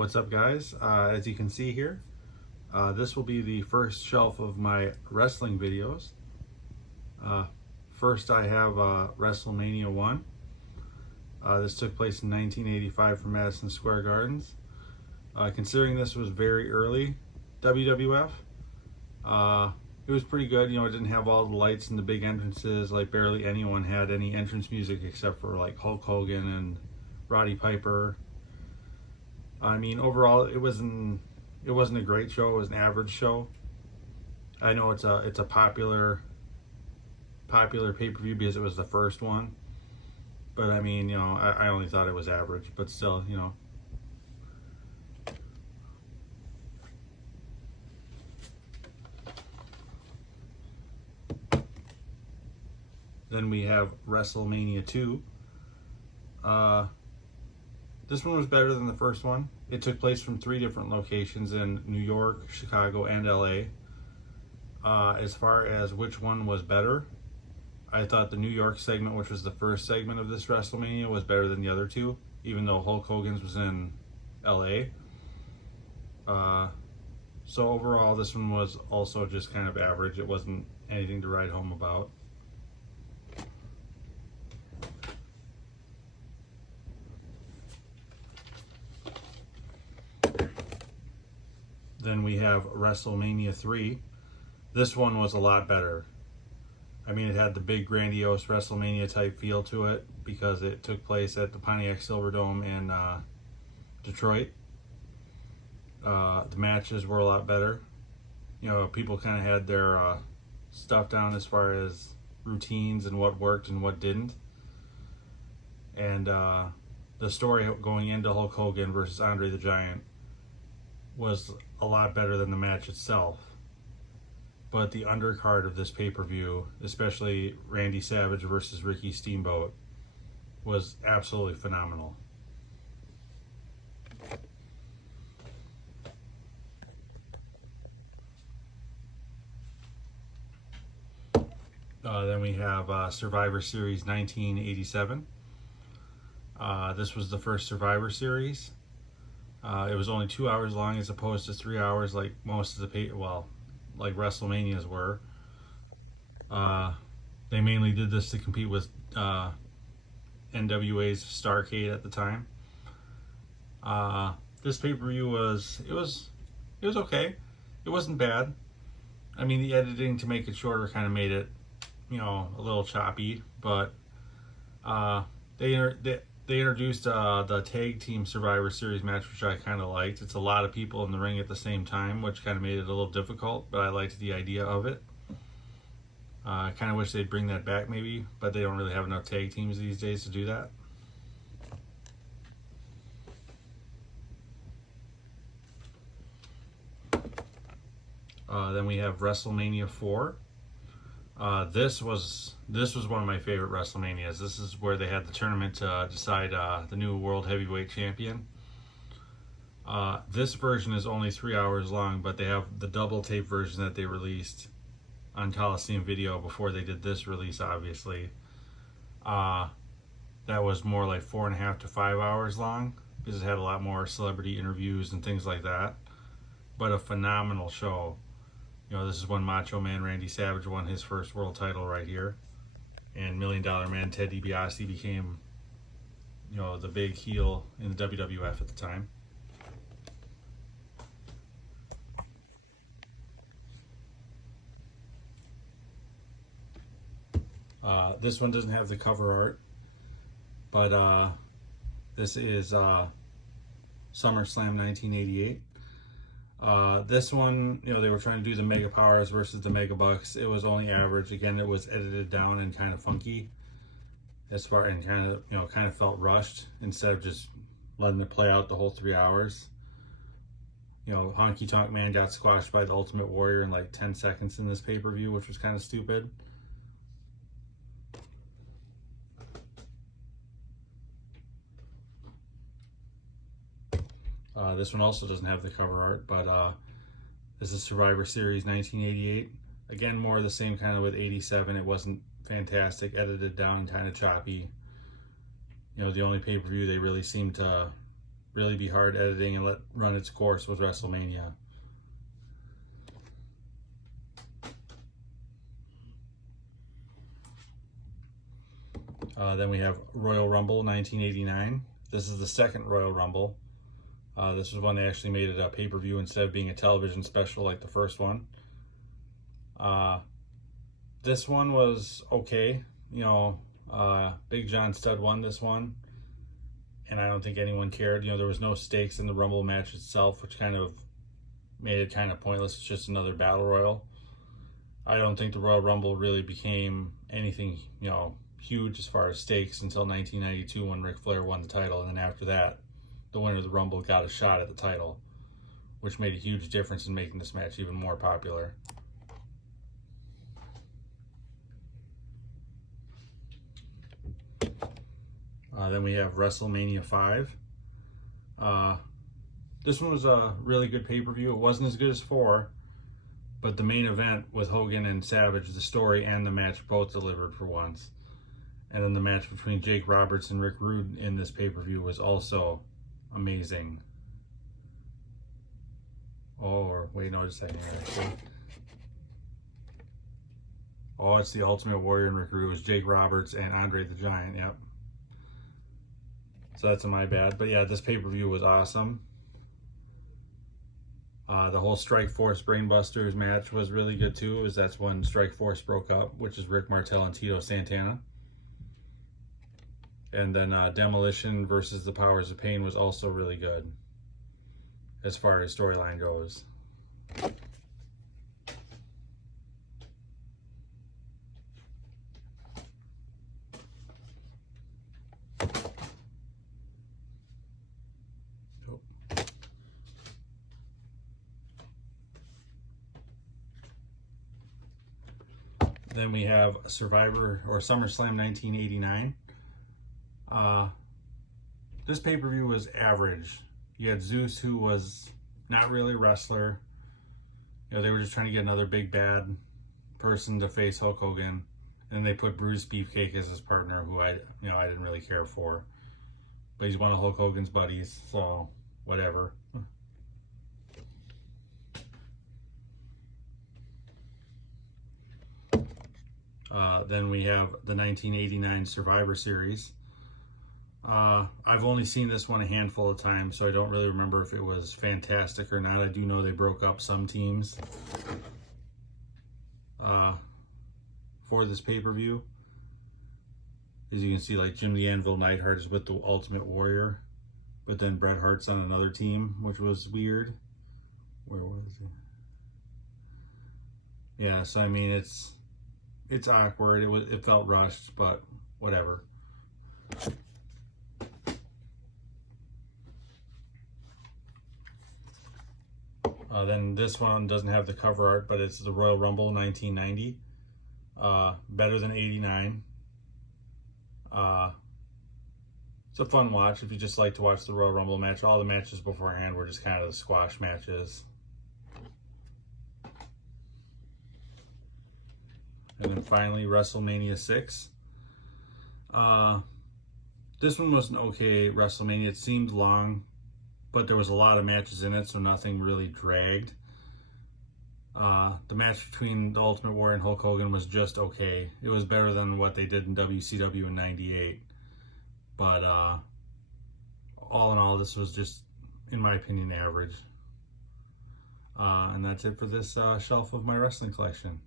What's up, guys? As you can see here, this will be the first shelf of my wrestling videos. First, I have WrestleMania 1. This took place in 1985 from Madison Square Gardens. Considering this was very early WWF, it was pretty good. You know, it didn't have all the lights and the big entrances. Like, barely anyone had any entrance music except for like Hulk Hogan and Roddy Piper. I mean, overall, it wasn't a great show. It was an average show. I know it's a popular pay-per-view because it was the first one, but I mean, you know, I only thought it was average, but still, you know. Then we have WrestleMania 2. This one was better than the first one. It took place from 3 different locations in New York, Chicago, and LA. As far as which one was better, I thought the New York segment, which was the first segment of this WrestleMania, was better than the other two, even though Hulk Hogan's was in LA. So overall, this one was also just kind of average. It wasn't anything to write home about. Then we have WrestleMania 3. This one was a lot better. I mean, it had the big grandiose WrestleMania type feel to it because it took place at the Pontiac Silverdome in Detroit. The matches were a lot better. You know, people kind of had their stuff down as far as routines and what worked and what didn't. And the story going into Hulk Hogan versus Andre the Giant was a lot better than the match itself. But the undercard of this pay-per-view, especially Randy Savage versus Ricky Steamboat, was absolutely phenomenal. Then we have Survivor Series 1987. This was the first Survivor Series. It was only 2 hours long as opposed to 3 hours like most of the like WrestleManias were. They mainly did this to compete with NWA's Starrcade at the time. This pay-per-view was okay. It wasn't bad. I mean, the editing to make it shorter kind of made it, you know, a little choppy, but they introduced the tag team Survivor Series match, which I kind of liked. It's a lot of people in the ring at the same time, which kind of made it a little difficult, but I liked the idea of it. I kind of wish they'd bring that back maybe, but they don't really have enough tag teams these days to do that. Then we have WrestleMania 4. This was one of my favorite WrestleManias. This is where they had the tournament to decide the new World Heavyweight Champion. This version is only 3 hours long, but they have the double tape version that they released on Coliseum Video before they did this release, obviously. That was more like 4.5 to 5 hours long because it had a lot more celebrity interviews and things like that. But a phenomenal show. You know, this is when Macho Man Randy Savage won his first world title right here. And $1 Million Man Ted DiBiase became, you know, the big heel in the WWF at the time. This one doesn't have the cover art, but this is SummerSlam 1988. This one, you know, they were trying to do the Mega Powers versus the Mega Bucks. It was only average. Again, it was edited down and kind of funky as far, and kind of, you know, kind of felt rushed instead of just letting it play out the whole 3 hours. You know, Honky Tonk Man got squashed by the Ultimate Warrior in like 10 seconds in this pay-per-view, which was kind of stupid. This one also doesn't have the cover art, but this is Survivor Series 1988. Again, more of the same kind of with 87. It wasn't fantastic, edited down, kind of choppy. You know, the only pay-per-view they really seemed to really be hard editing and let run its course with WrestleMania. Then we have Royal Rumble 1989. This is the second Royal Rumble. This was one they actually made it a pay-per-view instead of being a television special like the first one. This one was okay. You know, Big John Studd won this one, and I don't think anyone cared. You know, there was no stakes in the Rumble match itself, which kind of made it kind of pointless. It's just another battle royal. I don't think the Royal Rumble really became anything, you know, huge as far as stakes until 1992 when Ric Flair won the title, and then after that, the winner of the Rumble got a shot at the title, which made a huge difference in making this match even more popular. Then we have WrestleMania 5. This one was a really good pay-per-view. It wasn't as good as 4, but the main event with Hogan and Savage, the story and the match both delivered for once. And then the match between Jake Roberts and Rick Rude in this pay-per-view was also amazing. Oh, or wait, no, just a second here, actually. Oh, it's the Ultimate Warrior and Rick Rude. It was Jake Roberts and Andre the Giant, yep. So that's my bad. But yeah, this pay-per-view was awesome. The whole Strike Force Brainbusters match was really good too, as that's when Strike Force broke up, which is Rick Martel and Tito Santana. And then Demolition versus the Powers of Pain was also really good as far as storyline goes. Then we have Survivor or SummerSlam 1989. This pay-per-view was average. You had Zeus, who was not really a wrestler. You know, they were just trying to get another big bad person to face Hulk Hogan, and they put Bruce Beefcake as his partner, who I didn't really care for, but he's one of Hulk Hogan's buddies, so whatever. Then we have the 1989 Survivor Series. I've only seen this one a handful of times, so I don't really remember if it was fantastic or not. I do know they broke up some teams for this pay-per-view. As you can see, like Jim the Anvil Neidhart is with the Ultimate Warrior, but then Bret Hart's on another team, which was weird. Where was he? Yeah, so I mean, it's awkward. It felt rushed, but whatever. Then this one doesn't have the cover art, but it's the Royal Rumble 1990. Better than 89. It's a fun watch if you just like to watch the Royal Rumble match. All the matches beforehand were just kind of the squash matches. And then finally, WrestleMania 6. This one was an okay WrestleMania. It seemed long, but there was a lot of matches in it, so nothing really dragged. The match between the Ultimate Warrior and Hulk Hogan was just okay. It was better than what they did in WCW in '98. But all in all, this was just, in my opinion, average. And that's it for this shelf of my wrestling collection.